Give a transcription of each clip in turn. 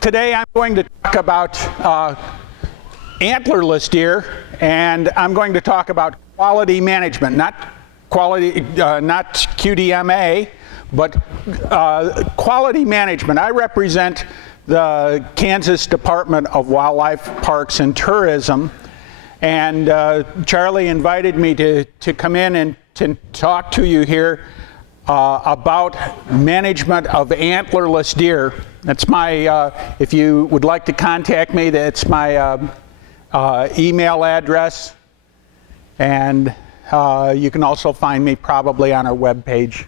Today I'm going to talk about antlerless deer, and I'm going to talk about quality management, not QDMA, but quality management. I represent the Kansas Department of Wildlife, Parks, and Tourism, and Charlie invited me to come in and to talk to you here about management of antlerless deer. That's my, if you would like to contact me, that's my email address, and you can also find me probably on our webpage.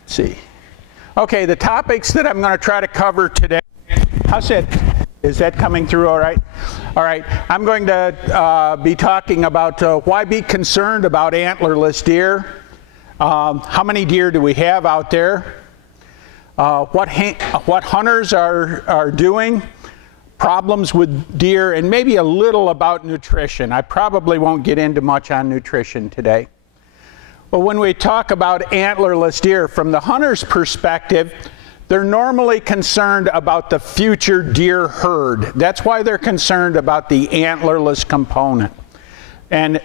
Let's see. Okay, the topics that I'm going to try to cover today. How's it? Is that coming through all right? All right, I'm going to be talking about why be concerned about antlerless deer. How many deer do we have out there? What hunters are doing, problems with deer, and maybe a little about nutrition. I probably won't get into much on nutrition today. But when we talk about antlerless deer, from the hunter's perspective, they're normally concerned about the future deer herd. That's why they're concerned about the antlerless component, and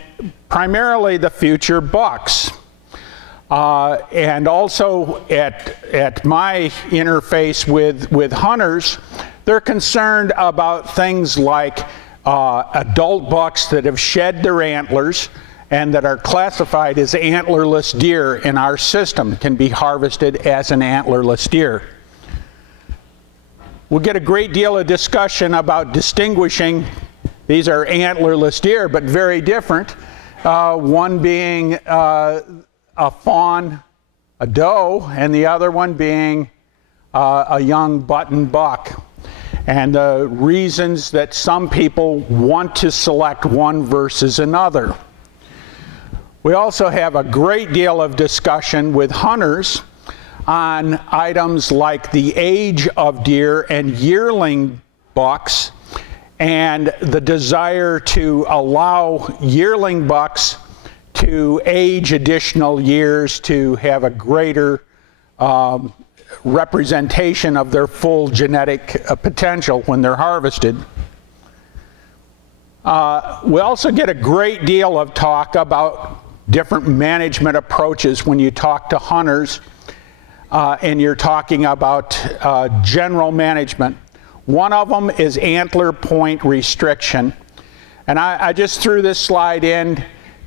primarily the future bucks. And also at my interface with hunters, they're concerned about things like adult bucks that have shed their antlers and that are classified as antlerless deer in our system, can be harvested as an antlerless deer. We'll get a great deal of discussion about distinguishing. These are antlerless deer, but very different. One being a fawn, a doe, and the other one being a young button buck. And the reasons that some people want to select one versus another. We also have a great deal of discussion with hunters on items like the age of deer and yearling bucks, and the desire to allow yearling bucks to age additional years to have a greater representation of their full genetic potential when they're harvested. We also get a great deal of talk about different management approaches when you talk to hunters and you're talking about general management. One of them is antler point restriction. And I just threw this slide in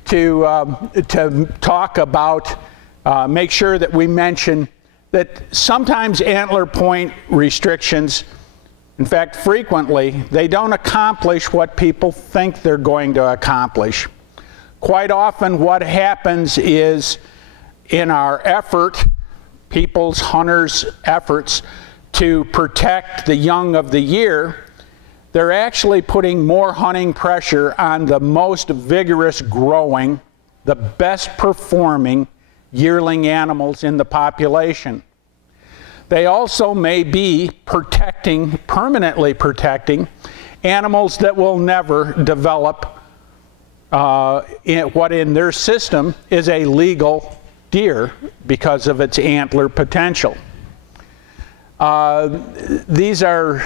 to talk about, make sure that we mention that sometimes antler point restrictions, in fact frequently, they don't accomplish what people think they're going to accomplish. Quite often what happens is, in our effort, hunters' efforts to protect the young of the year, they're actually putting more hunting pressure on the most vigorous growing, the best performing yearling animals in the population. They also may be permanently protecting animals that will never develop what in their system is a legal deer because of its antler potential. These are,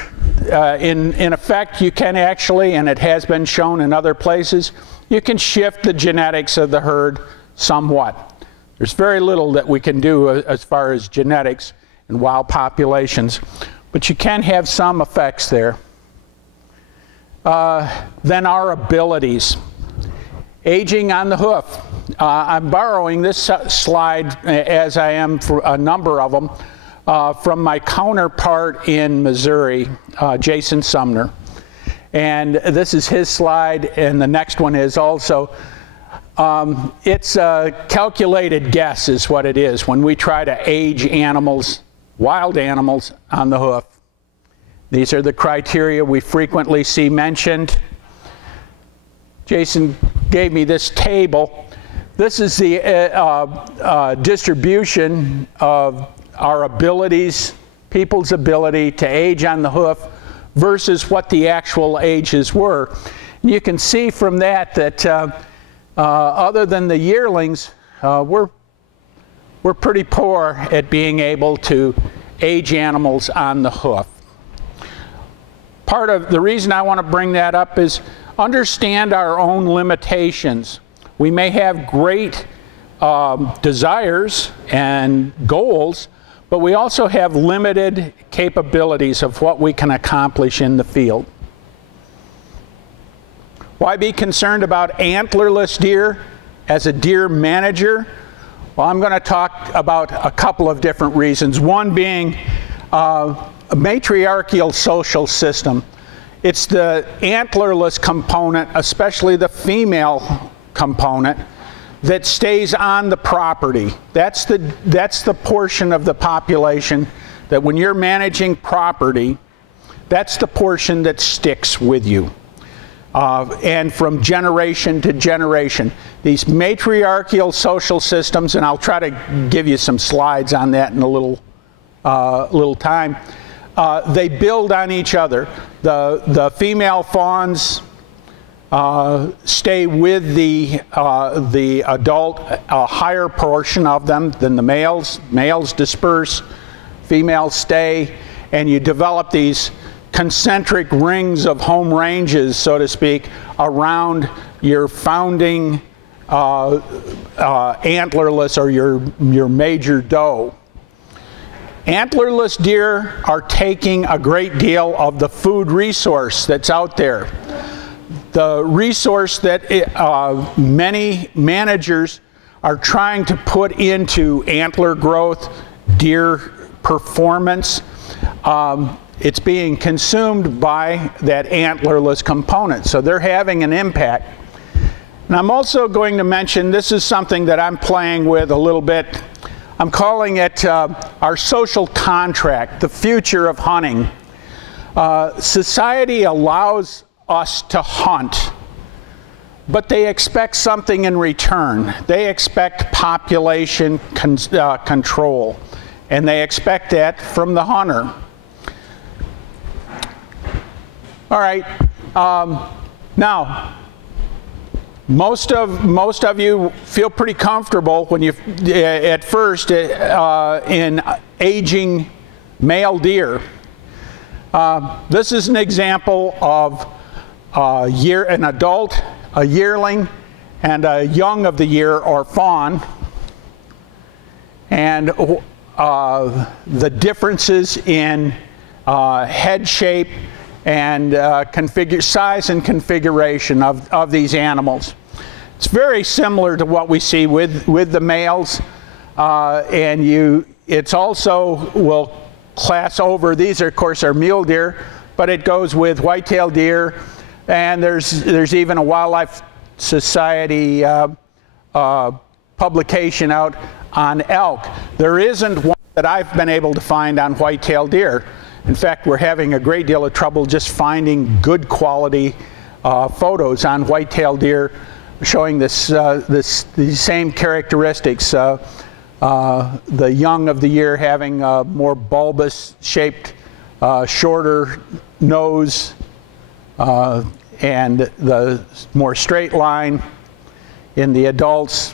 in effect, you can actually, and it has been shown in other places, you can shift the genetics of the herd somewhat. There's very little that we can do as far as genetics in wild populations, but you can have some effects there. Then our abilities. Aging on the hoof. I'm borrowing this slide, as I am for a number of them, from my counterpart in Missouri, Jason Sumner. And this is his slide, and the next one is also. It's a calculated guess is what it is when we try to age animals, wild animals, on the hoof. These are the criteria we frequently see mentioned. Jason gave me this table. This is the distribution of our abilities, people's ability to age on the hoof versus what the actual ages were. And you can see from that other than the yearlings, we're pretty poor at being able to age animals on the hoof. part of the reason I want to bring that up is understand our own limitations. We may have great desires and goals, but we also have limited capabilities of what we can accomplish in the field. Why be concerned about antlerless deer as a deer manager? Well, I'm going to talk about a couple of different reasons. One being a matriarchal social system. It's the antlerless component, especially the female component, that stays on the property. That's the portion of the population that when you're managing property, that's the portion that sticks with you. And from generation to generation. These matriarchal social systems, and I'll try to give you some slides on that in a little time, they build on each other. The female fawns stay with the adult, a higher portion of them than the males. Males disperse, females stay, and you develop these concentric rings of home ranges, so to speak, around your founding antlerless or your major doe. Antlerless deer are taking a great deal of the food resource that's out there. The resource that many managers are trying to put into antler growth, deer performance, it's being consumed by that antlerless component. So they're having an impact. And I'm also going to mention, this is something that I'm playing with a little bit. I'm calling it our social contract, the future of hunting. Society allows us to hunt, but they expect something in return. They expect population control, and they expect that from the hunter. All right, now, most of you feel pretty comfortable when you, at first, in aging male deer. This is an example of an adult, a yearling, and a young of the year or fawn, and the differences in head shape and size and configuration of these animals. It's very similar to what we see with the males, and it's also will class over. These are, of course, are mule deer, but it goes with white-tailed deer, and there's even a Wildlife Society publication out on elk. There isn't one that I've been able to find on white-tailed deer. In fact, we're having a great deal of trouble just finding good quality photos on white-tailed deer showing these same characteristics. The young of the year having a more bulbous shaped, shorter nose, and the more straight line in the adults.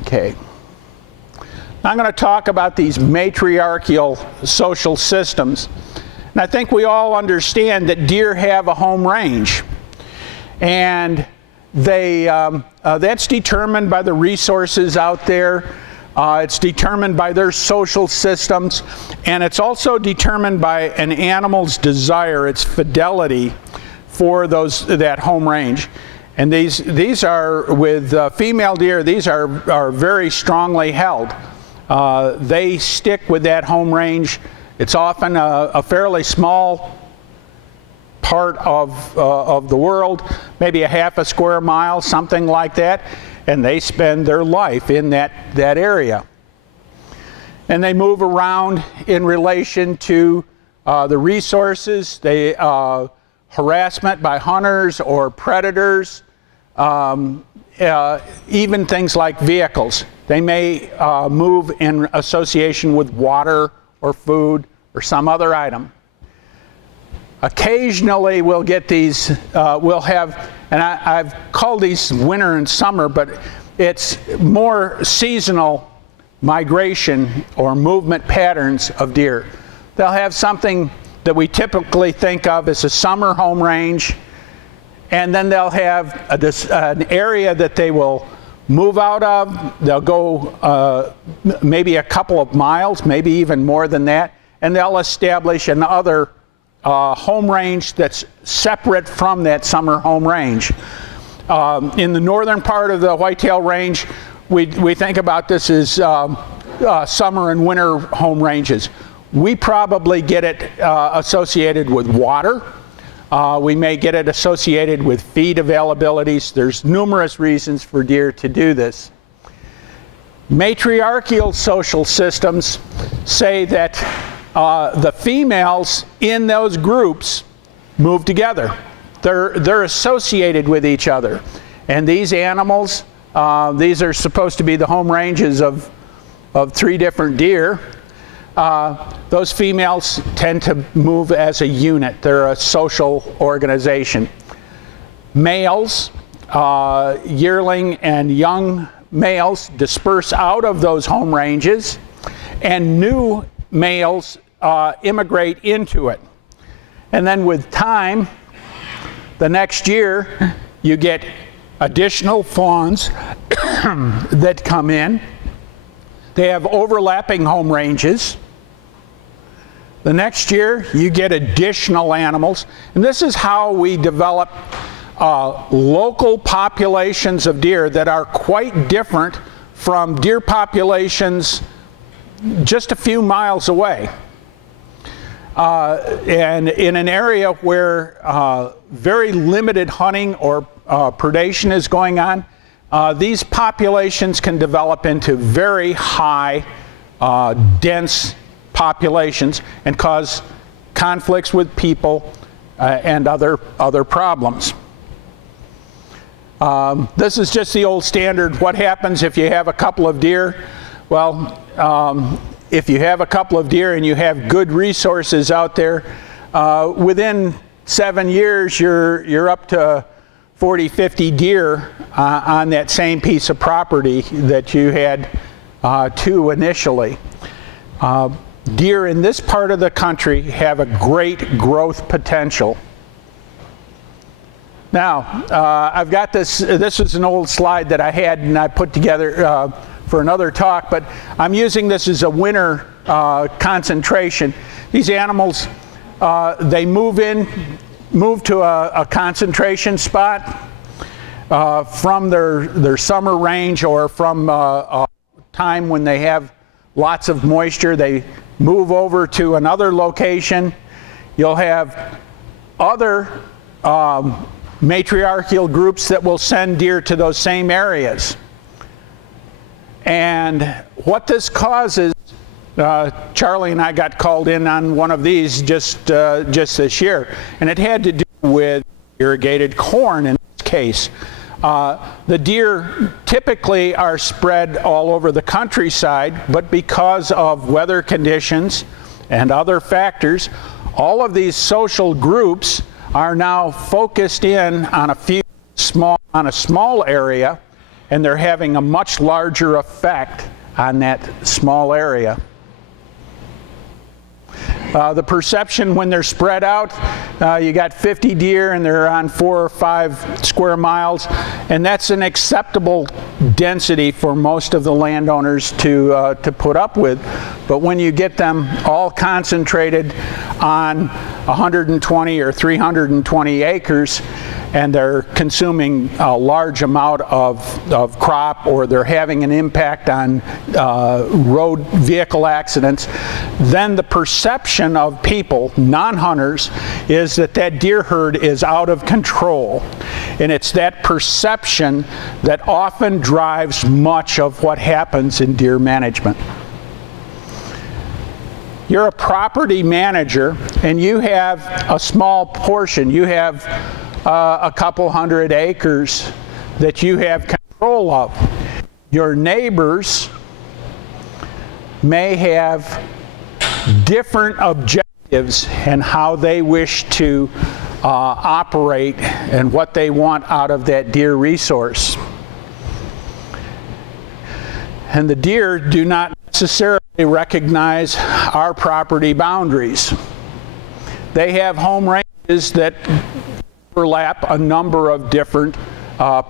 Okay. I'm going to talk about these matriarchal social systems. And I think we all understand that deer have a home range. And that's determined by the resources out there. It's determined by their social systems. And it's also determined by an animal's desire, its fidelity for that home range. And these are, with female deer, these are very strongly held. They stick with that home range. It's often a fairly small part of the world, maybe a half a square mile, something like that, and they spend their life in that area. And they move around in relation to the resources, harassment by hunters or predators, even things like vehicles. They may move in association with water or food or some other item. Occasionally we'll get these, we'll have, and I've called these winter and summer, but it's more seasonal migration or movement patterns of deer. They'll have something that we typically think of as a summer home range, and then they'll have an area that they will move out of. They'll go maybe a couple of miles, maybe even more than that, and they'll establish another home range that's separate from that summer home range. In the northern part of the whitetail range, we think about this as summer and winter home ranges. We probably get it associated with water. We may get it associated with feed availabilities. There's numerous reasons for deer to do this. Matriarchal social systems say that the females in those groups move together. They're associated with each other. And these animals, these are supposed to be the home ranges of 3 different deer. Those females tend to move as a unit. They're a social organization. Males, yearling and young males, disperse out of those home ranges, and new males immigrate into it. And then with time, the next year, you get additional fawns that come in. They have overlapping home ranges. The next year, you get additional animals. And this is how we develop local populations of deer that are quite different from deer populations just a few miles away. And in an area where very limited hunting or predation is going on, these populations can develop into very high, dense populations and cause conflicts with people and other problems. This is just the old standard. What happens if you have a couple of deer? Well, if you have a couple of deer and you have good resources out there, within 7 years you're up to 40, 50 deer on that same piece of property that you had 2 initially. Deer in this part of the country have a great growth potential. Now, I've got this is an old slide that I had and I put together for another talk, but I'm using this as a winter concentration. These animals, they move to a concentration spot from their summer range or from a time when they have lots of moisture. They move over to another location. You'll have other matriarchal groups that will send deer to those same areas. And what this causes, Charlie and I got called in on one of these just this year, and it had to do with irrigated corn in this case. The deer typically are spread all over the countryside, but because of weather conditions and other factors, all of these social groups are now focused in on a small area, and they're having a much larger effect on that small area. The perception when they're spread out, you got 50 deer and they're on 4 or 5 square miles, and that's an acceptable density for most of the landowners to put up with. But when you get them all concentrated on 120 or 320 acres, and they're consuming a large amount of crop, or they're having an impact on road vehicle accidents, then the perception of people, non-hunters, is that that deer herd is out of control. And it's that perception that often drives much of what happens in deer management. You're a property manager and you have a small portion, you have a couple hundred acres that you have control of. Your neighbors may have different objectives and how they wish to operate and what they want out of that deer resource. And the deer do not necessarily recognize our property boundaries. they have home ranges that overlap a number of different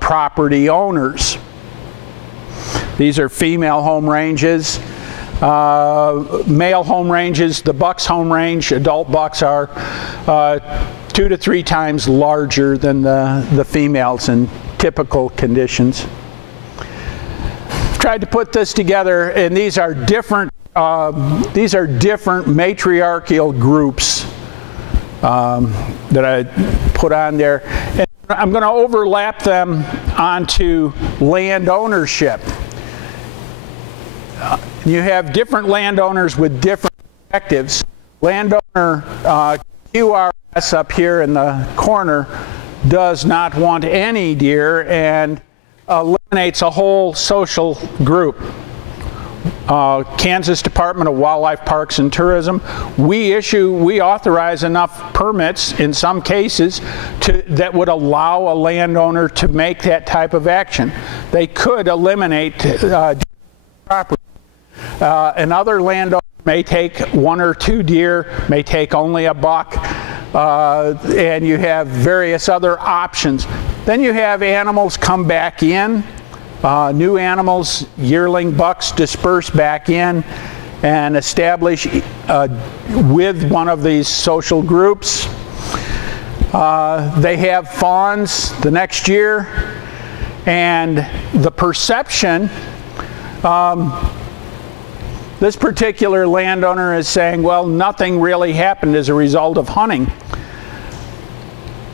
property owners. These are female home ranges. Male home ranges, the buck's home range, adult bucks are 2 to 3 times larger than the females in typical conditions. Tried to put this together, and these are different matriarchal groups that I put on there. And I'm going to overlap them onto land ownership. You have different landowners with different objectives. Landowner QRS up here in the corner does not want any deer and eliminates a whole social group. Kansas Department of Wildlife, Parks and Tourism, we authorize enough permits in some cases that would allow a landowner to make that type of action. They could eliminate property. Another landowner may take 1 or 2 deer, may take only a buck, and you have various other options. Then you have animals come back in, new animals, yearling bucks disperse back in and establish with one of these social groups. They have fawns the next year, and the perception, this particular landowner is saying, well, nothing really happened as a result of hunting.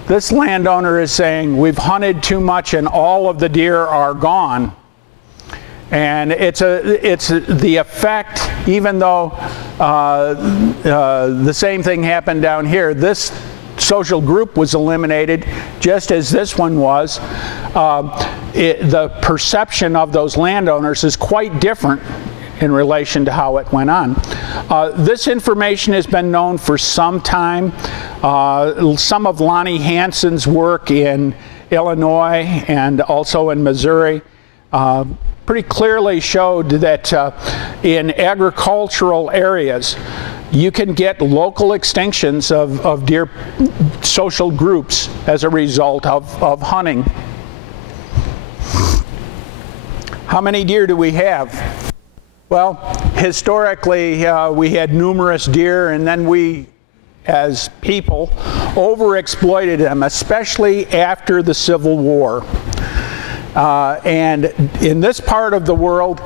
This landowner is saying, we've hunted too much and all of the deer are gone. And it's the effect, even though the same thing happened down here. This social group was eliminated just as this one was. The perception of those landowners is quite different in relation to how it went on. This information has been known for some time. Some of Lonnie Hansen's work in Illinois and also in Missouri pretty clearly showed that in agricultural areas you can get local extinctions of deer social groups as a result of hunting. How many deer do we have? Well, historically, we had numerous deer, and then we, as people, overexploited them, especially after the Civil War. And in this part of the world,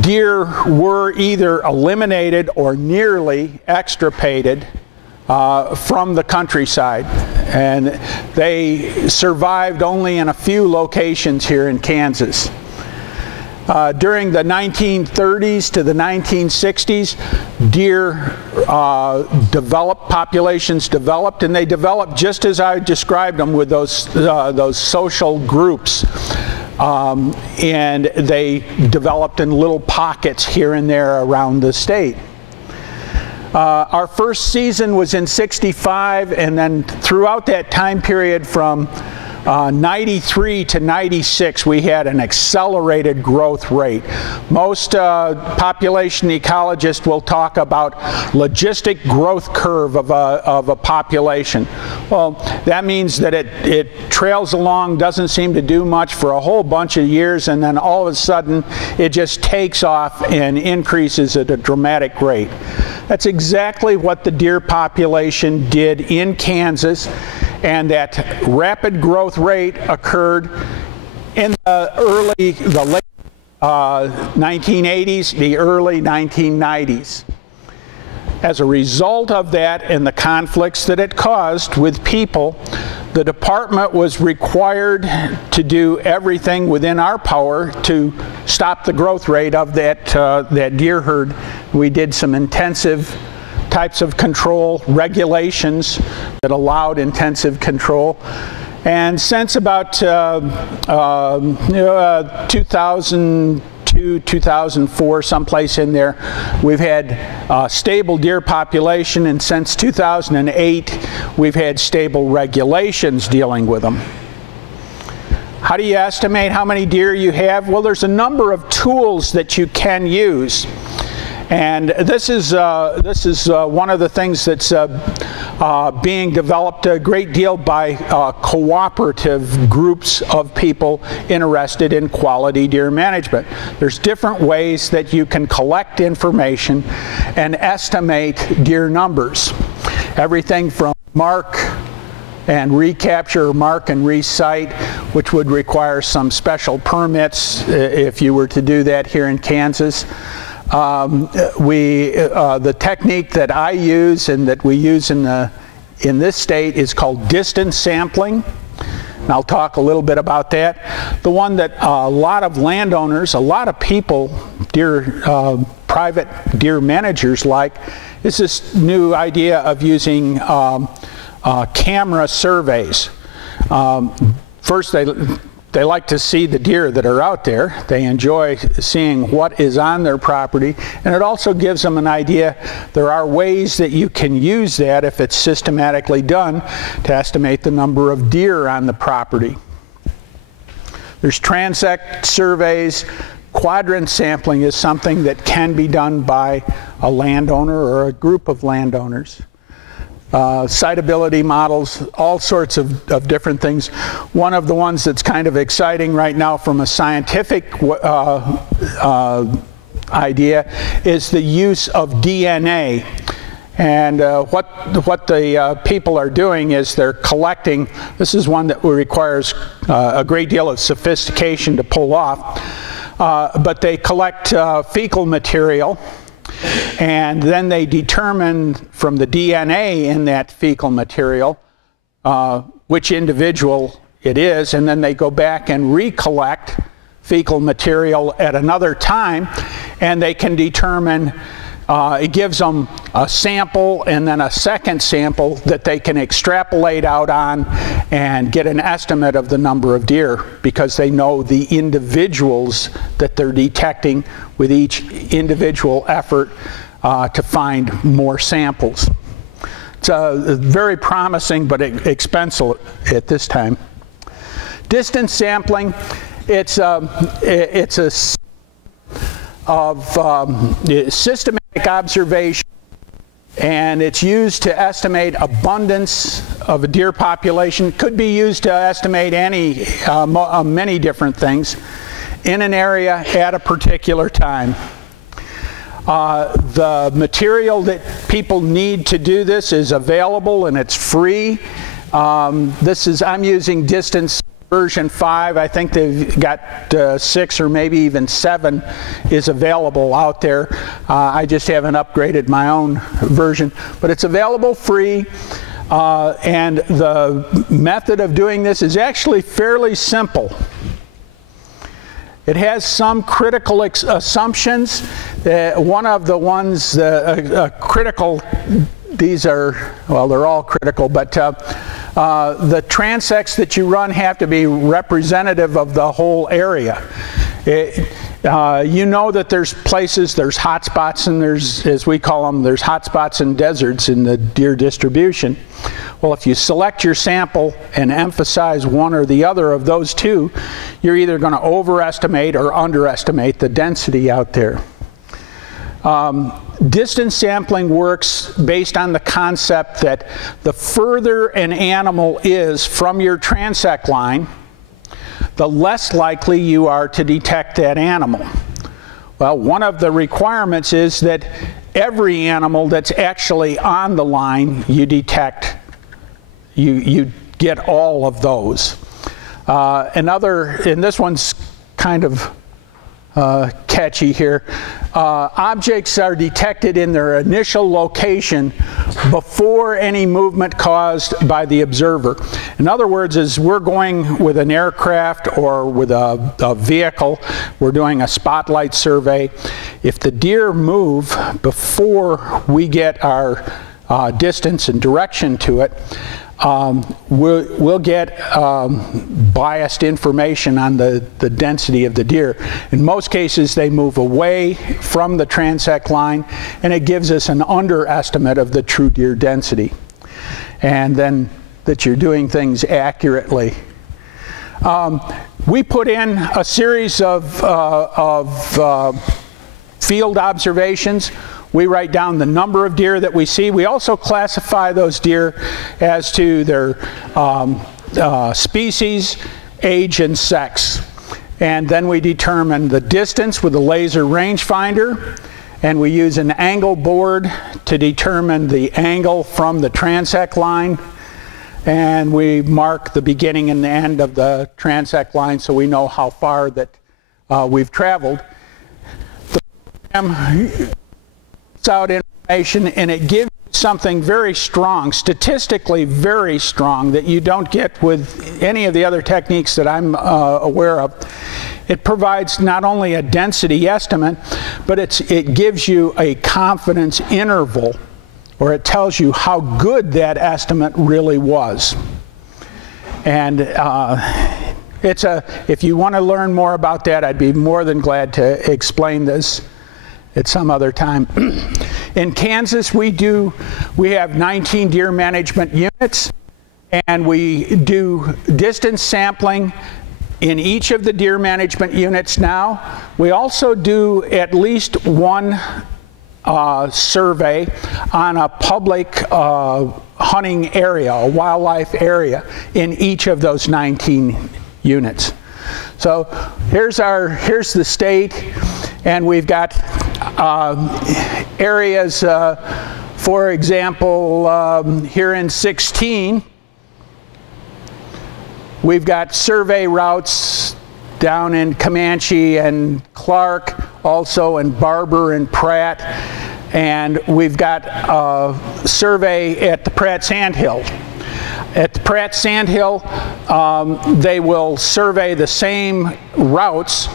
deer were either eliminated or nearly extirpated from the countryside. And they survived only in a few locations here in Kansas. During the 1930s to the 1960s, deer populations developed, and they developed just as I described them with those social groups. And they developed in little pockets here and there around the state. Our first season was in '65, and then throughout that time period from 93 to 96, we had an accelerated growth rate. Most population ecologists will talk about logistic growth curve of a population. Well, that means that it trails along, doesn't seem to do much for a whole bunch of years, and then all of a sudden it just takes off and increases at a dramatic rate. That's exactly what the deer population did in Kansas. And that rapid growth rate occurred in the late 1980s, the early 1990s. As a result of that and the conflicts that it caused with people, the department was required to do everything within our power to stop the growth rate of that deer herd. We did some intensive types of control, regulations that allowed intensive control. And since about 2002, 2004, someplace in there, we've had stable deer population, and since 2008, we've had stable regulations dealing with them. How do you estimate how many deer you have? Well, there's a number of tools that you can use. And this is one of the things that's being developed a great deal by cooperative groups of people interested in quality deer management. There's different ways that you can collect information and estimate deer numbers. Everything from mark and recapture, mark and recite, which would require some special permits if you were to do that here in Kansas. The technique that I use and that we use in this state is called distance sampling. And I'll talk a little bit about that. The one that a lot of landowners, a lot of people, private deer managers like, is this new idea of using camera surveys. First, they like to see the deer that are out there. They enjoy seeing what is on their property, and it also gives them an idea. There are ways that you can use that if it's systematically done to estimate the number of deer on the property. There's transect surveys. Quadrant sampling is something that can be done by a landowner or a group of landowners. Siteability models, all sorts of different things. One of the ones that's kind of exciting right now from a scientific idea is the use of DNA. And what the people are doing is they're collecting, this is one that requires a great deal of sophistication to pull off, but they collect fecal material. And then they determine from the DNA in that fecal material which individual it is, and then they go back and recollect fecal material at another time, and they can determine, it gives them a sample and then a second sample that they can extrapolate out on and get an estimate of the number of deer, because they know the individuals that they're detecting with each individual effort to find more samples. It's very promising but expensive at this time. Distance sampling, it's a systematic observation, and it's used to estimate abundance of a deer population. Could be used to estimate many different things in an area at a particular time. The material that people need to do this is available and it's free. I'm using distance version 5. I think they've got 6 or maybe even 7 is available out there. I just haven't upgraded my own version, but it's available free. And the method of doing this is actually fairly simple. It has some critical assumptions. One of the ones, critical, these are, well, they're all critical, but the transects that you run have to be representative of the whole area. You know that there's places, there's hot spots, and there's, as we call them, there's hot spots and deserts in the deer distribution. Well, if you select your sample and emphasize one or the other of those two, you're either going to overestimate or underestimate the density out there. Distance sampling works based on the concept that the further an animal is from your transect line, the less likely you are to detect that animal. Well, one of the requirements is that every animal that's actually on the line you detect, you get all of those. And this one's kind of catchy here. Objects are detected in their initial location before any movement caused by the observer. In other words, as we're going with an aircraft or with a vehicle, we're doing a spotlight survey. If the deer move before we get our distance and direction to it, we'll get biased information on the density of the deer. In most cases, they move away from the transect line, and it gives us an underestimate of the true deer density. And then that you're doing things accurately. We put in a series of field observations. We write down the number of deer that we see. We also classify those deer as to their species, age, and sex. And then we determine the distance with a laser rangefinder, and we use an angle board to determine the angle from the transect line. And we mark the beginning and the end of the transect line so we know how far that we've traveled. The program puts out information, and it gives you something very strong, statistically very strong, that you don't get with any of the other techniques that I'm aware of. It provides not only a density estimate, but it gives you a confidence interval, or it tells you how good that estimate really was. And if you want to learn more about that, I'd be more than glad to explain this at some other time. In Kansas, we have 19 deer management units, and we do distance sampling in each of the deer management units now. We also do at least one survey on a public hunting area, a wildlife area, in each of those 19 units. So here's the state, and we've got areas, for example, here in 16, we've got survey routes down in Comanche and Clark, also in Barber and Pratt, and we've got a survey at the Pratt Sandhill. At the Pratt Sandhill, they will survey the same routes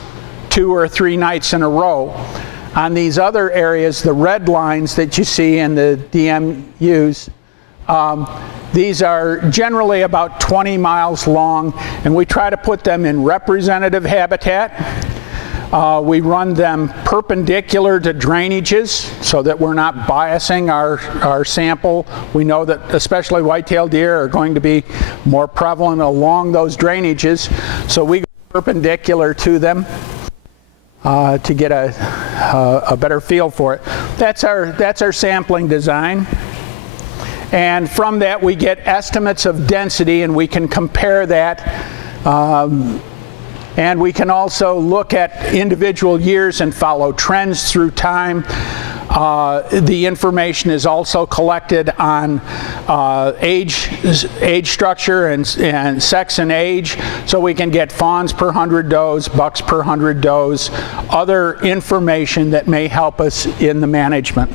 2 or 3 nights in a row. On these other areas, the red lines that you see in the DMUs, these are generally about 20 miles long, and we try to put them in representative habitat. We run them perpendicular to drainages so that we're not biasing our sample. We know that especially white-tailed deer are going to be more prevalent along those drainages, so we go perpendicular to them to get a better feel for it. That's our sampling design. And from that we get estimates of density, and we can compare that. And we can also look at individual years and follow trends through time. The information is also collected on age structure and sex and age, so we can get fawns per 100 does, bucks per 100 does, other information that may help us in the management.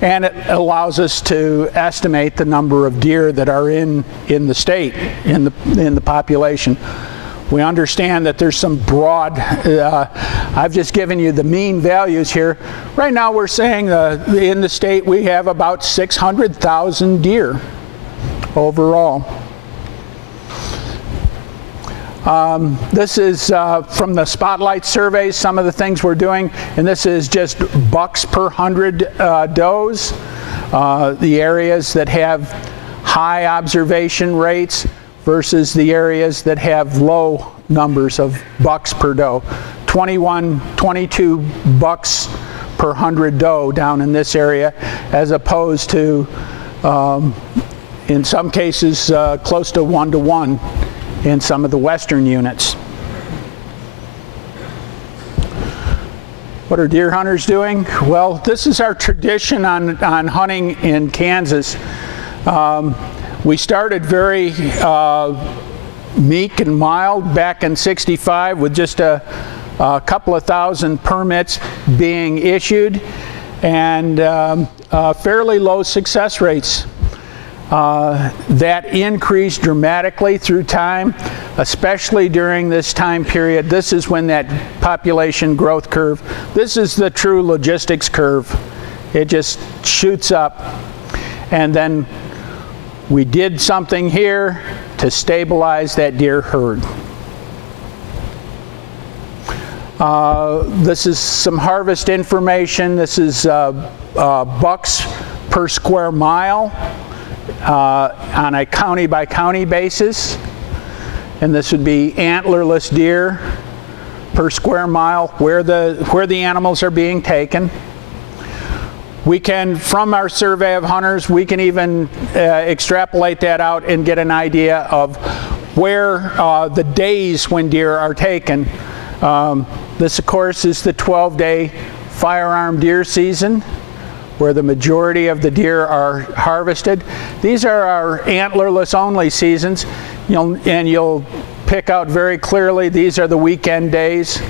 And it allows us to estimate the number of deer that are in the state, in the population. We understand that there's some broad, I've just given you the mean values here. Right now we're saying in the state we have about 600,000 deer overall. This is from the spotlight surveys, some of the things we're doing, and this is just bucks per 100 does. The areas that have high observation rates versus the areas that have low numbers of bucks per doe. 22 bucks per 100 doe down in this area, as opposed to, in some cases, close to 1-to-1 in some of the western units. What are deer hunters doing? Well, this is our tradition on hunting in Kansas. We started very meek and mild back in '65 with just a couple of thousand permits being issued, and fairly low success rates. That increased dramatically through time, especially during this time period. This is when that population growth curve, this is the true logistics curve. It just shoots up. And then we did something here to stabilize that deer herd. This is some harvest information. This is bucks per square mile on a county by county basis. And this would be antlerless deer per square mile where the animals are being taken. We can, from our survey of hunters, we can even extrapolate that out and get an idea of where the days when deer are taken. This, of course, is the 12-day firearm deer season, where the majority of the deer are harvested. These are our antlerless only seasons, and you'll pick out very clearly these are the weekend days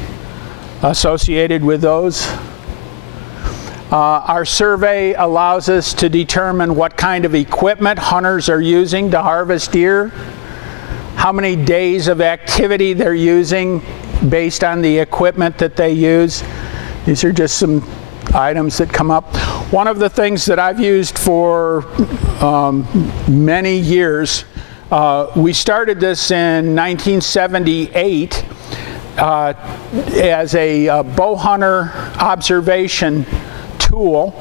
associated with those. Our survey allows us to determine what kind of equipment hunters are using to harvest deer, how many days of activity they're using based on the equipment that they use. These are just some items that come up. One of the things that I've used for many years, we started this in 1978 as a bow hunter observation tool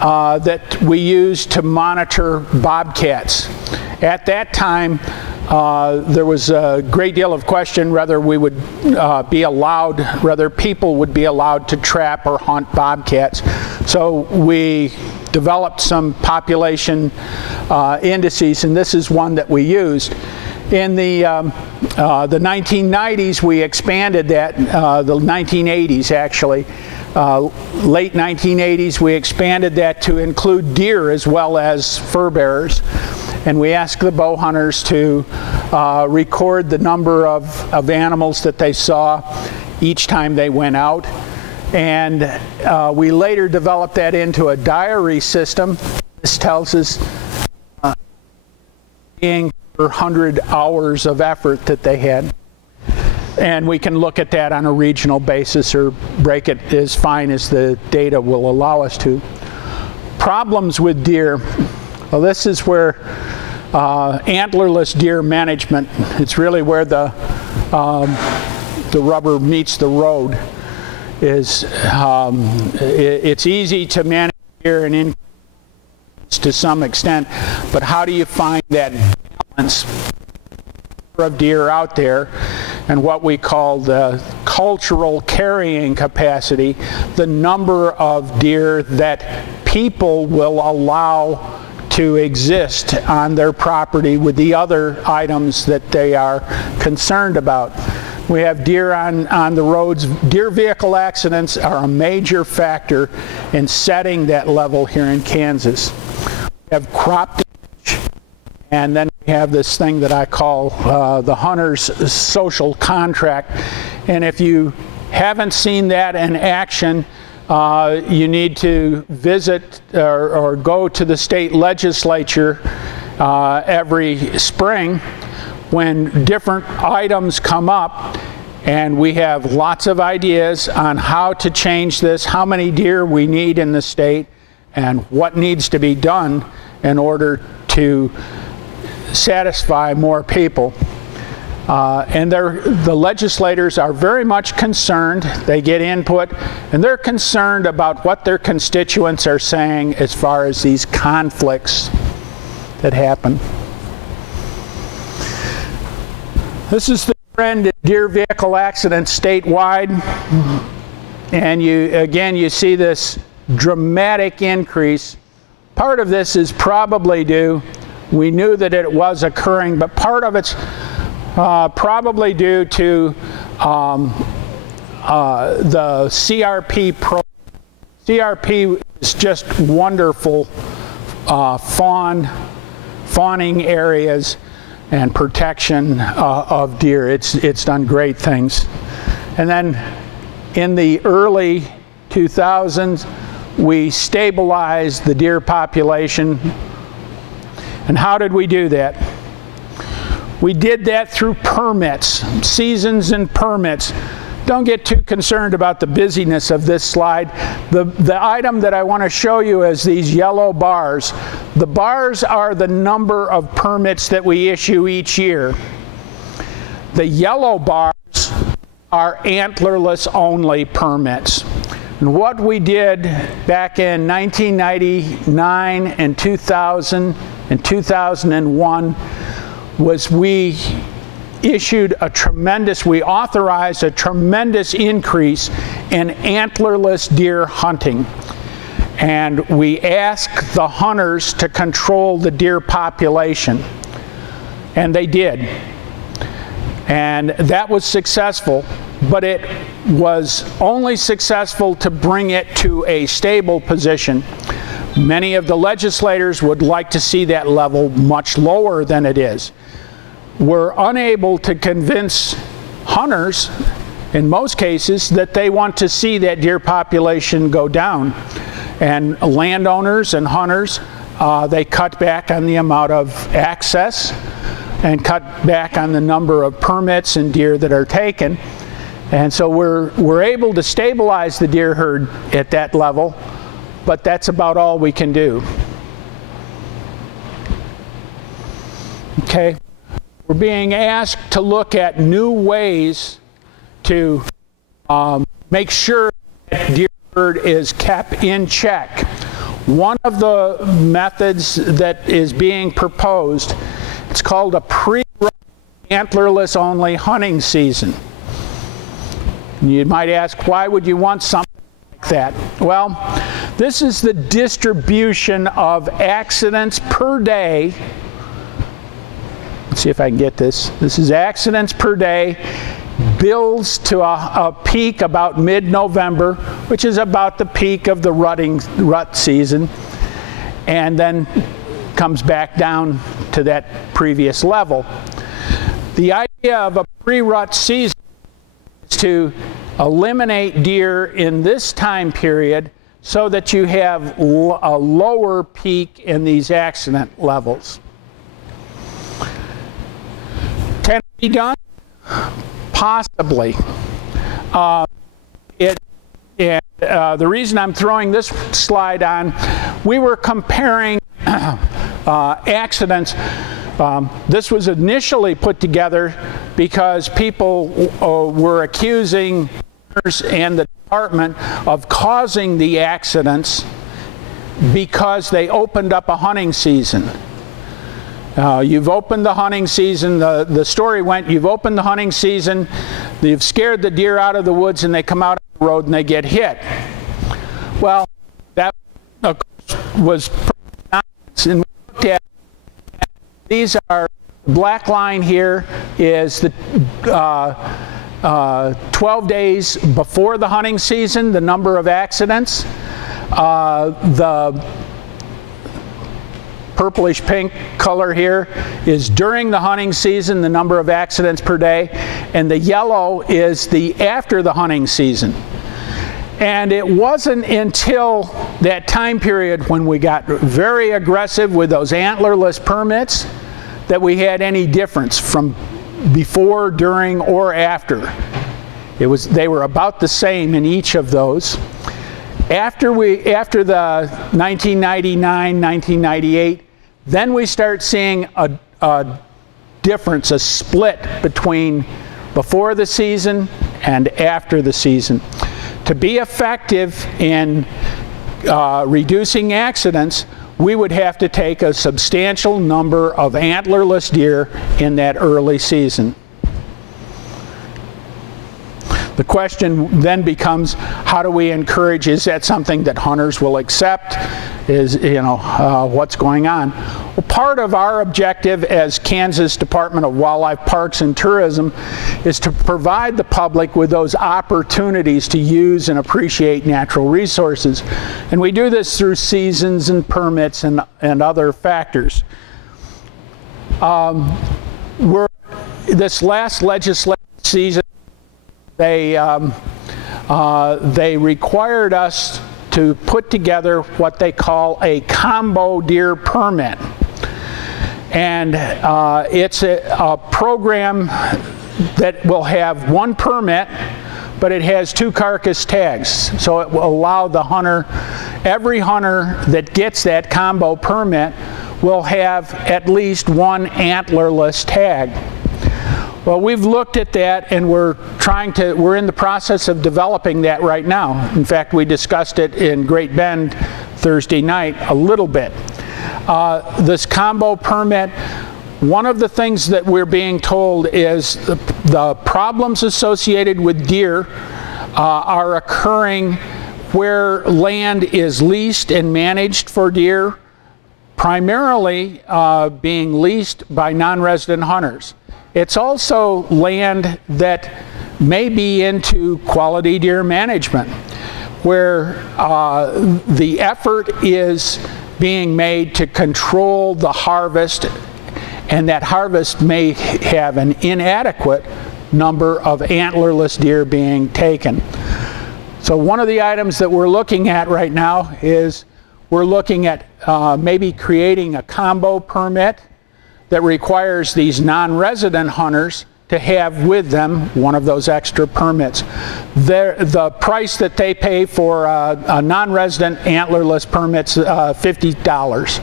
that we used to monitor bobcats. At that time, there was a great deal of question whether we would be allowed, whether people would be allowed to trap or hunt bobcats. So we developed some population indices, and this is one that we used. In the 1990s, we expanded that, the 1980s actually. Late 1980s, we expanded that to include deer as well as fur bearers. And we asked the bow hunters to record the number of animals that they saw each time they went out. And we later developed that into a diary system. This tells us being per 100 hours of effort that they had. And we can look at that on a regional basis or break it as fine as the data will allow us to. Problems with deer. Well, this is where antlerless deer management, it's really where the rubber meets the road. It's easy to manage deer and increase to some extent, but how do you find that balance of deer out there and what we call the cultural carrying capacity, the number of deer that people will allow to exist on their property with the other items that they are concerned about. We have deer on the roads. Deer vehicle accidents are a major factor in setting that level here in Kansas. We have crop damage, and then we have this thing that I call the hunter's social contract. And if you haven't seen that in action, you need to visit or go to the state legislature every spring when different items come up, and we have lots of ideas on how to change this, how many deer we need in the state, and what needs to be done in order to satisfy more people. And the legislators are very much concerned. They get input, and they're concerned about what their constituents are saying as far as these conflicts that happen. This is the trend in deer vehicle accidents statewide. And you see this dramatic increase. Part of this is probably due, we knew that it was occurring, but part of it's probably due to the CRP program. CRP is just wonderful fawning areas and protection of deer. It's done great things. And then in the early 2000s, we stabilized the deer population. And how did we do that? We did that through permits, seasons and permits. Don't get too concerned about the busyness of this slide. The item that I want to show you is these yellow bars. The bars are the number of permits that we issue each year. The yellow bars are antlerless only permits. And what we did back in 1999 and 2000 and 2001 was we authorized a tremendous increase in antlerless deer hunting. and we asked the hunters to control the deer population, and they did. And that was successful, but it was only successful to bring it to a stable position. Many of the legislators would like to see that level much lower than it is. We're unable to convince hunters, in most cases, that they want to see that deer population go down. And landowners and hunters, they cut back on the amount of access and cut back on the number of permits and deer that are taken. And so we're able to stabilize the deer herd at that level, but that's about all we can do. Okay, we're being asked to look at new ways to make sure that deer herd is kept in check. One of the methods that is being proposed, it's called a pre-rut antlerless only hunting season. You might ask, why would you want something like that? Well, this is the distribution of accidents per day. Let's see if I can get this. This is accidents per day, builds to a peak about mid-November, which is about the peak of the rut season, and then comes back down to that previous level. The idea of a pre-rut season is to eliminate deer in this time period so that you have a lower peak in these accident levels. Can it be done? Possibly. The reason I'm throwing this slide on, we were comparing accidents. This was initially put together because people were accusing and the department of causing the accidents because they opened up a hunting season. You've opened the hunting season, the story went, you've opened the hunting season, you've scared the deer out of the woods and they come out on the road and they get hit. Well, that of course was nonsense. And we looked at, these are, the black line here is the 12 days before the hunting season, the number of accidents. The purplish pink color here is during the hunting season, the number of accidents per day, and the yellow is the after the hunting season. And it wasn't until that time period when we got very aggressive with those antlerless permits that we had any difference from before, during, or after. They were about the same in each of those. After the 1999, 1998, then we start seeing a difference, a split between before the season and after the season. To be effective in reducing accidents, we would have to take a substantial number of antlerless deer in that early season. The question then becomes, how do we encourage, is that something that hunters will accept? What's going on? Well, part of our objective as Kansas Department of Wildlife, Parks and Tourism is to provide the public with those opportunities to use and appreciate natural resources. And we do this through seasons and permits and other factors. This last legislative season, they required us to put together what they call a combo deer permit. And it's a program that will have one permit, but it has 2 carcass tags. So it will allow the hunter, every hunter that gets that combo permit will have at least 1 antlerless tag. Well, we've looked at that and we're in the process of developing that right now. In fact, we discussed it in Great Bend Thursday night a little bit. This combo permit, one of the things that we're being told is the problems associated with deer are occurring where land is leased and managed for deer, primarily being leased by non-resident hunters. It's also land that may be into quality deer management, where the effort is being made to control the harvest, and that harvest may have an inadequate number of antlerless deer being taken. So one of the items that we're looking at right now is we're looking at maybe creating a combo permit that requires these non-resident hunters to have with them one of those extra permits. The price that they pay for a non-resident antlerless permit's $50.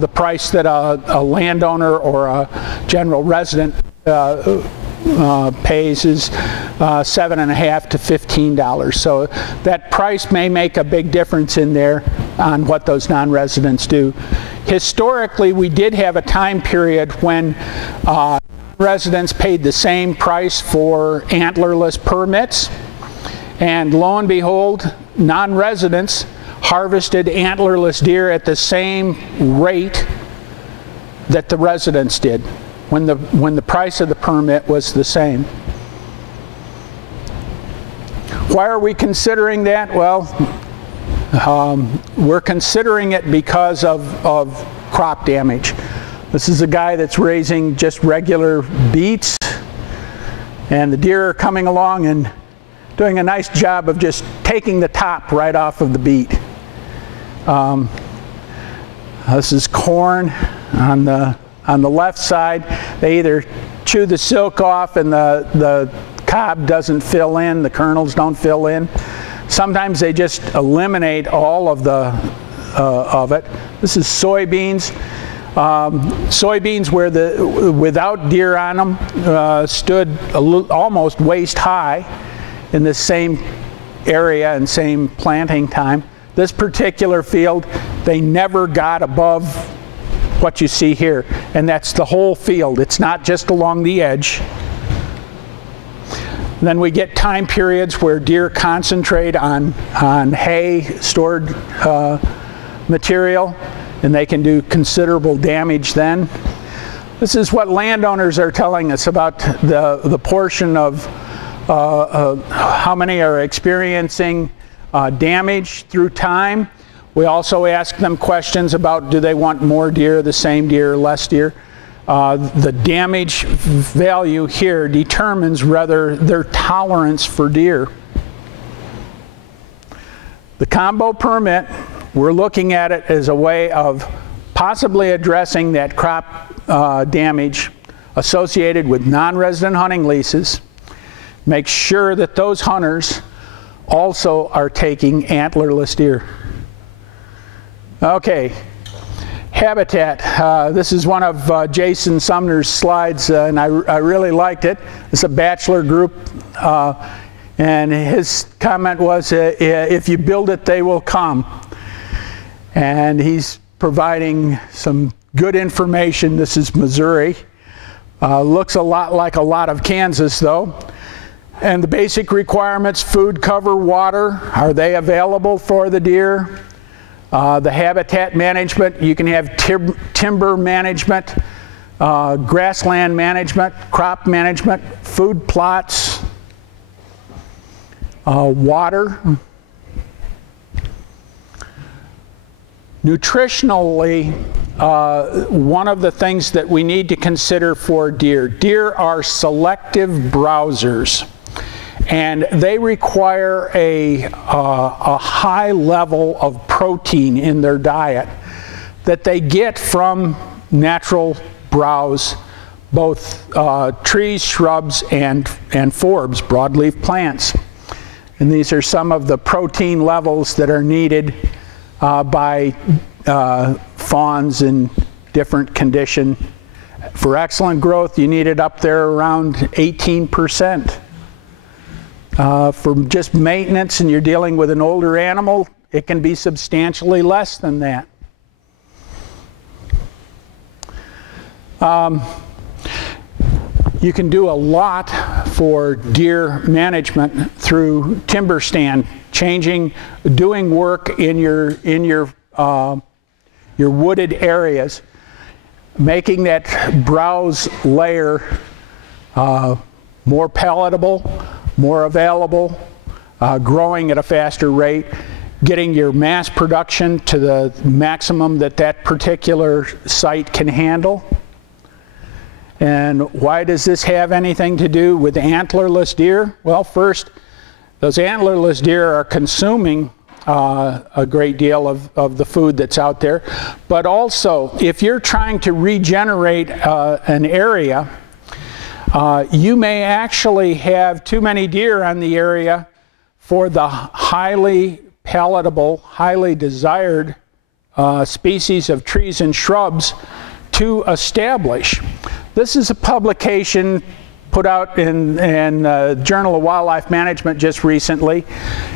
The price that a landowner or a general resident pays is $7.50 to $15. So that price may make a big difference in there on what those non-residents do. Historically, we did have a time period when residents paid the same price for antlerless permits, and lo and behold, non-residents harvested antlerless deer at the same rate that the residents did when the price of the permit was the same. Why are we considering that? Well, we're considering it because of crop damage. This is a guy that's raising just regular beets, and the deer are coming along and doing a nice job of just taking the top right off of the beet. This is corn on the left side. They either chew the silk off and the cob doesn't fill in, the kernels don't fill in. Sometimes they just eliminate all of it. This is soybeans. Soybeans where without deer on them stood almost waist high in the same area and same planting time. This particular field, they never got above what you see here, and that's the whole field. It's not just along the edge. Then we get time periods where deer concentrate on hay, stored material, and they can do considerable damage then. This is what landowners are telling us about the portion of how many are experiencing damage through time. We also ask them questions about, do they want more deer, the same deer, less deer? The damage value here determines rather their tolerance for deer. The combo permit, we're looking at it as a way of possibly addressing that crop damage associated with non-resident hunting leases. Make sure that those hunters also are taking antlerless deer. Okay, habitat. This is one of Jason Sumner's slides, and I really liked it. It's a bachelor group, and his comment was, if you build it, they will come. And he's providing some good information. This is Missouri. Looks a lot like a lot of Kansas, though. And the basic requirements: food, cover, water. Are they available for the deer? The habitat management, you can have timber management, grassland management, crop management, food plots, water. Nutritionally, one of the things that we need to consider for deer, deer are selective browsers. And they require a high level of protein in their diet that they get from natural browse, both trees, shrubs, and forbs, broadleaf plants. And these are some of the protein levels that are needed by fawns in different condition. For excellent growth, you need it up there around 18%. For just maintenance and you're dealing with an older animal, it can be substantially less than that. You can do a lot for deer management through timber stand, doing work in your wooded areas, making that browse layer more palatable, more available, growing at a faster rate, getting your mass production to the maximum that that particular site can handle. And why does this have anything to do with antlerless deer? Well, first, those antlerless deer are consuming a great deal of the food that's out there. But also, if you're trying to regenerate an area, you may actually have too many deer on the area for the highly palatable, highly desired species of trees and shrubs to establish. This is a publication put out in Journal of Wildlife Management just recently,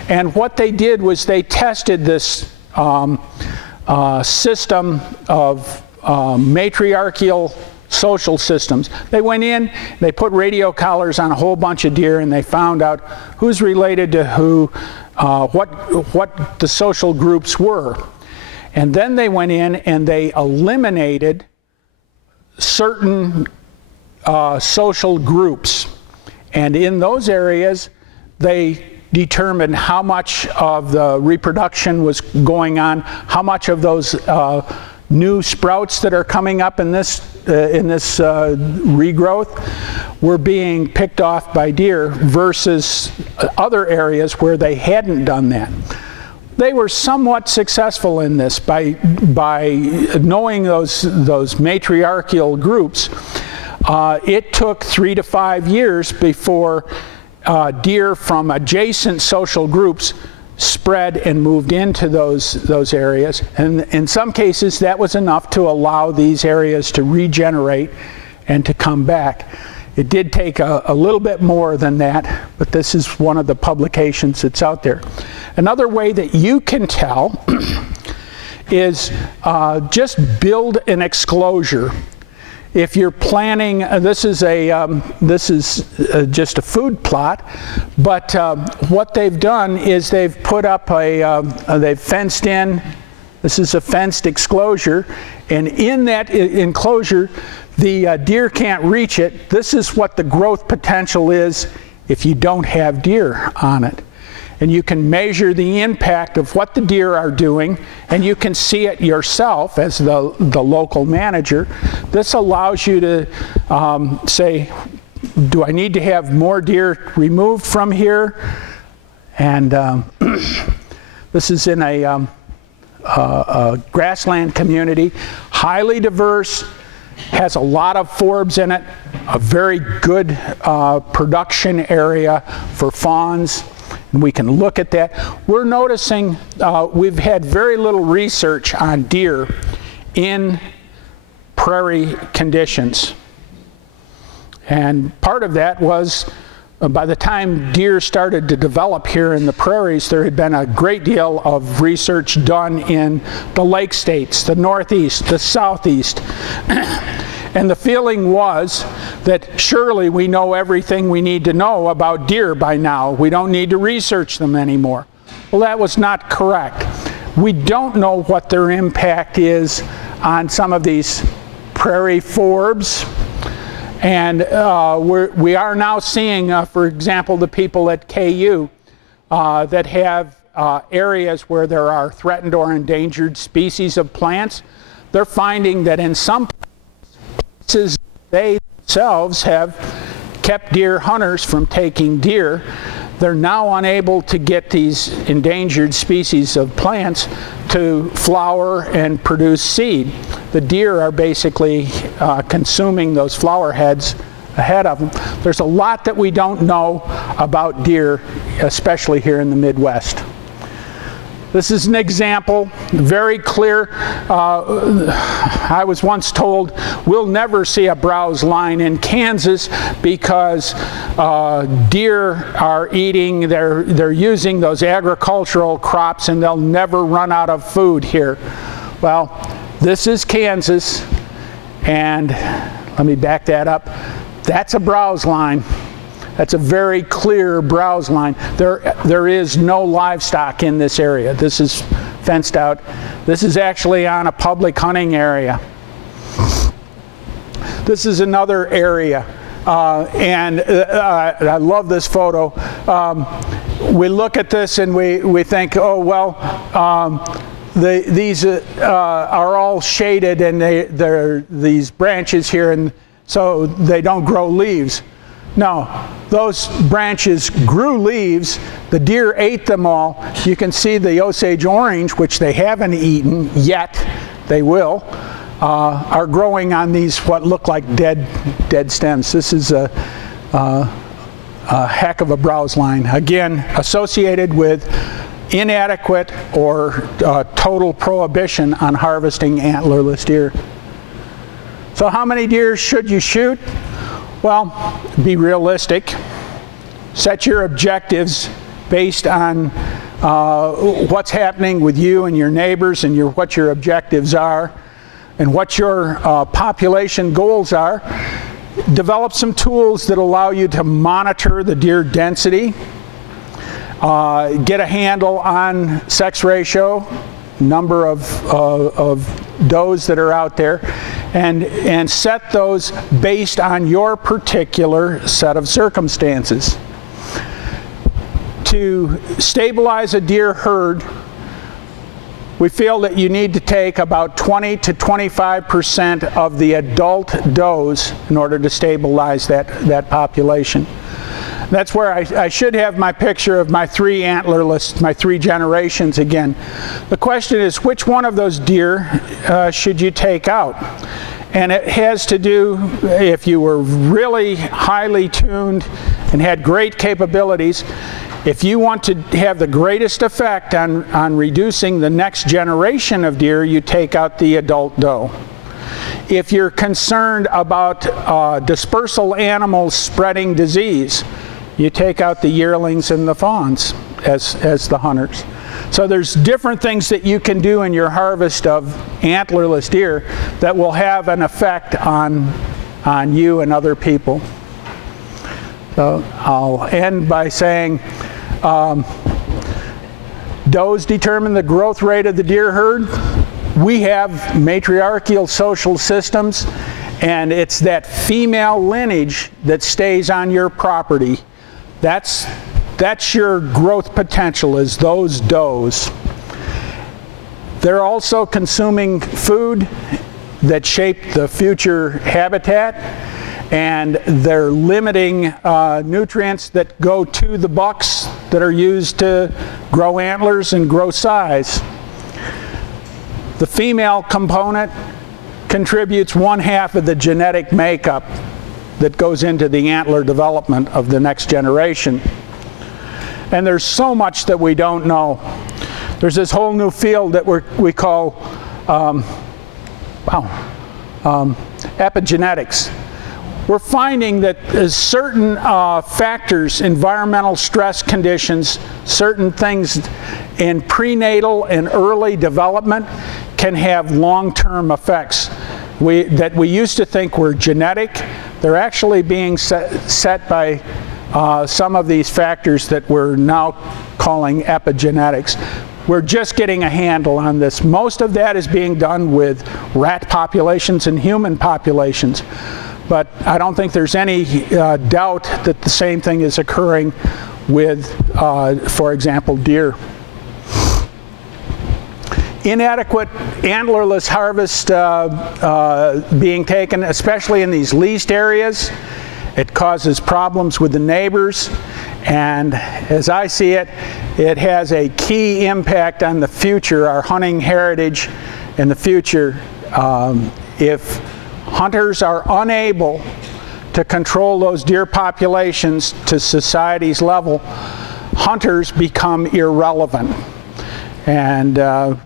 and what they did was they tested this system of matriarchal social systems. They went in, they put radio collars on a whole bunch of deer, and they found out who's related to who, what the social groups were. And then they went in and they eliminated certain social groups, and in those areas they determined how much of the reproduction was going on, how much of those new sprouts that are coming up in this regrowth were being picked off by deer versus other areas where they hadn't done that. They were somewhat successful in this by knowing those matriarchal groups. It took 3 to 5 years before deer from adjacent social groups spread and moved into those areas. And in some cases, that was enough to allow these areas to regenerate and to come back. It did take a little bit more than that, but this is one of the publications that's out there. Another way that you can tell is just build an exclosure. If you're planning, this is just a food plot, but what they've done is they've put up they've fenced in. This is a fenced exclosure, and in that enclosure, the deer can't reach it. This is what the growth potential is if you don't have deer on it. And you can measure the impact of what the deer are doing, and you can see it yourself as the local manager. This allows you to say, do I need to have more deer removed from here? And this is in a grassland community, highly diverse, has a lot of forbs in it, a very good production area for fawns. And we can look at that. We're noticing we've had very little research on deer in prairie conditions. And part of that was by the time deer started to develop here in the prairies, there had been a great deal of research done in the lake states, the Northeast, the Southeast. And the feeling was that surely we know everything we need to know about deer by now. We don't need to research them anymore. Well, that was not correct. We don't know what their impact is on some of these prairie forbs. And we are now seeing, for example, the people at KU that have areas where there are threatened or endangered species of plants. They're finding that in some places they themselves have kept deer hunters from taking deer. They're now unable to get these endangered species of plants to flower and produce seed. The deer are basically consuming those flower heads ahead of them. There's a lot that we don't know about deer, especially here in the Midwest. This is an example, very clear. I was once told we'll never see a browse line in Kansas because deer are eating, they're using those agricultural crops and they'll never run out of food here. Well, this is Kansas, and let me back that up. That's a browse line. That's a very clear browse line. There is no livestock in this area. This is fenced out. This is actually on a public hunting area. This is another area. I love this photo. We look at this and we think, oh, well, these are all shaded and they're these branches here, and so they don't grow leaves. No, those branches grew leaves. The deer ate them all. You can see the Osage orange, which they haven't eaten yet. They will. Are growing on these what look like dead stems. This is a heck of a browse line. Again, associated with inadequate or total prohibition on harvesting antlerless deer. So how many deer should you shoot? Well, be realistic. Set your objectives based on what's happening with you and your neighbors and what your objectives are and what your population goals are. Develop some tools that allow you to monitor the deer density, get a handle on sex ratio, number of does that are out there, and set those based on your particular set of circumstances. To stabilize a deer herd, we feel that you need to take about 20 to 25% of the adult does in order to stabilize that population. That's where I should have my picture of my three antlerless, my three generations again. The question is, which one of those deer should you take out? And it has to do, if you were really highly tuned and had great capabilities, if you want to have the greatest effect on reducing the next generation of deer, you take out the adult doe. If you're concerned about dispersal animals spreading disease, you take out the yearlings and the fawns as the hunters. So there's different things that you can do in your harvest of antlerless deer that will have an effect on you and other people. So I'll end by saying, does determine the growth rate of the deer herd. We have matriarchal social systems, and it's that female lineage that stays on your property. That's your growth potential, is those does. They're also consuming food that shape the future habitat, and they're limiting nutrients that go to the bucks that are used to grow antlers and grow size. The female component contributes 1/2 of the genetic makeup that goes into the antler development of the next generation. And there's so much that we don't know. There's this whole new field that we call epigenetics. We're finding that certain factors, environmental stress conditions, certain things in prenatal and early development can have long-term effects that we used to think were genetic. They're actually being set by some of these factors that we're now calling epigenetics. We're just getting a handle on this. Most of that is being done with rat populations and human populations. But I don't think there's any doubt that the same thing is occurring with, for example, deer. Inadequate antlerless harvest being taken, especially in these leased areas. It causes problems with the neighbors, and as I see it, it has a key impact on the future, our hunting heritage in the future. If hunters are unable to control those deer populations to society's level, hunters become irrelevant. And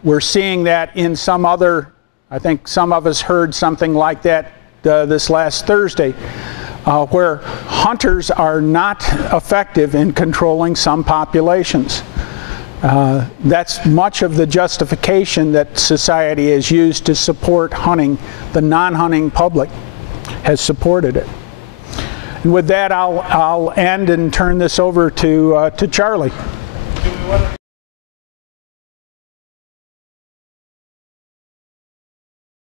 we're seeing that in some other, I think some of us heard something like that this last Thursday, where hunters are not effective in controlling some populations. That's much of the justification that society has used to support hunting. The non-hunting public has supported it. And with that, I'll end and turn this over to Charlie.